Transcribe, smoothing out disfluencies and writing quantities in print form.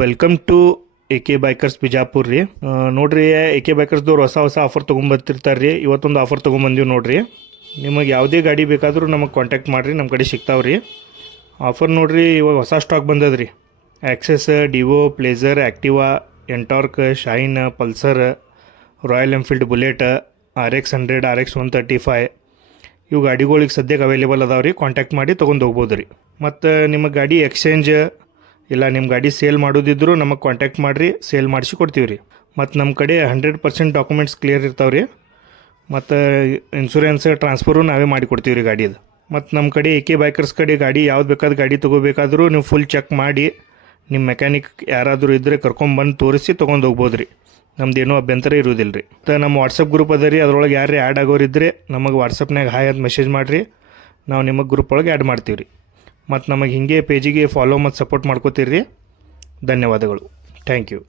Welcome to A K bikers Bijapur ರೀ. ನೋಡ್ರಿ, A K ಬೈಕರ್ಸ್ದವ್ರು ಹೊಸ ಆಫರ್ ತೊಗೊಂಬರ್ತಿರ್ತಾರೆ ರೀ. ಇವತ್ತೊಂದು ಆಫರ್ ತೊಗೊಂಬಂದೀವಿ ನೋಡ್ರಿ. ನಿಮಗೆ ಯಾವುದೇ ಗಾಡಿ ಬೇಕಾದರೂ ನಮಗೆ ಕಾಂಟ್ಯಾಕ್ಟ್ ಮಾಡಿರಿ, ನಮ್ಮ ಕಡೆ ಸಿಗ್ತಾವೆ ರೀ. ಆಫರ್ ನೋಡ್ರಿ, ಇವಾಗ ಹೊಸ ಸ್ಟಾಕ್ ಬಂದದ ರೀ. Access, Dio, Pleasure, Activa, NTorq, Shine, Pulsar, Royal Enfield Bullet, RX 100, RX 135 ಇವು ಗಾಡಿಗಳಿಗೆ ಸದ್ಯಕ್ಕೆ ಅವೈಲೇಬಲ್ ಅದಾವೆ ರೀ. ಕಾಂಟ್ಯಾಕ್ಟ್ ಮಾಡಿ ತೊಗೊಂಡು ಹೋಗ್ಬೋದು ರೀ. ಮತ್ತು ನಿಮ್ಮ ಗಾಡಿ ಎಕ್ಸ್ಚೇಂಜ್ ಇಲ್ಲ ನಿಮ್ಮ ಗಾಡಿ ಸೇಲ್ ಮಾಡೋದಿದ್ರು ನಮಗೆ ಕಾಂಟ್ಯಾಕ್ಟ್ ಮಾಡಿರಿ, ಸೇಲ್ ಮಾಡಿಸಿ ಕೊಡ್ತೀವಿ ರೀ. ಮತ್ತು ನಮ್ಮ ಕಡೆ 100% ಡಾಕ್ಯುಮೆಂಟ್ಸ್ ಕ್ಲಿಯರ್ ಇರ್ತಾವೆ ರೀ. ಮತ್ತು ಇನ್ಶೂರೆನ್ಸ್ ಟ್ರಾನ್ಸ್ಫರು ನಾವೇ ಮಾಡಿ ಕೊಡ್ತೀವಿ ರೀ ಗಾಡಿದು. ಮತ್ತು ನಮ್ಮ ಕಡೆ ಎ ಕೆ ಬೈಕರ್ಸ್ ಕಡೆ ಗಾಡಿ ಯಾವ್ದು ಬೇಕಾದ ಗಾಡಿ ತೊಗೋಬೇಕಾದ್ರೂ ನೀವು ಫುಲ್ ಚೆಕ್ ಮಾಡಿ ನಿಮ್ಮ ಮೆಕ್ಯಾನಿಕ್ ಯಾರಾದರೂ ಇದ್ದರೆ ಕರ್ಕೊಂಬಂದು ತೋರಿಸಿ ತೊಗೊಂಡು ಹೋಗ್ಬೋದು ರೀ. ನಮ್ದೇನೂ ಅಭ್ಯಂತರ ಇರೋದಿಲ್ಲ ರೀ. ಮತ್ತು ನಮ್ಮ ವಾಟ್ಸಪ್ ಗ್ರೂಪ್ ಅದ ರೀ, ಅದರೊಳಗೆ ಯಾರು ಆ್ಯಡ್ ಆಗೋರಿದ್ದರೆ ನಮಗೆ ವಾಟ್ಸಪ್ನಾಗ ಹಾಯ್ ಅಂತ ಮೆಸೇಜ್ ಮಾಡಿರಿ, ನಾವು ನಿಮಗೆ ಗ್ರೂಪ್ ಒಳಗೆ ಆ್ಯಡ್ ಮಾಡ್ತೀವಿ ರೀ. ಮತ್ತು ನಮಗೆ ಹೀಗೆ ಪೇಜಿಗೆ ಫಾಲೋ ಮತ್ತು ಸಪೋರ್ಟ್ ಮಾಡ್ಕೋತೀರಿ. ಧನ್ಯವಾದಗಳು. Thank you.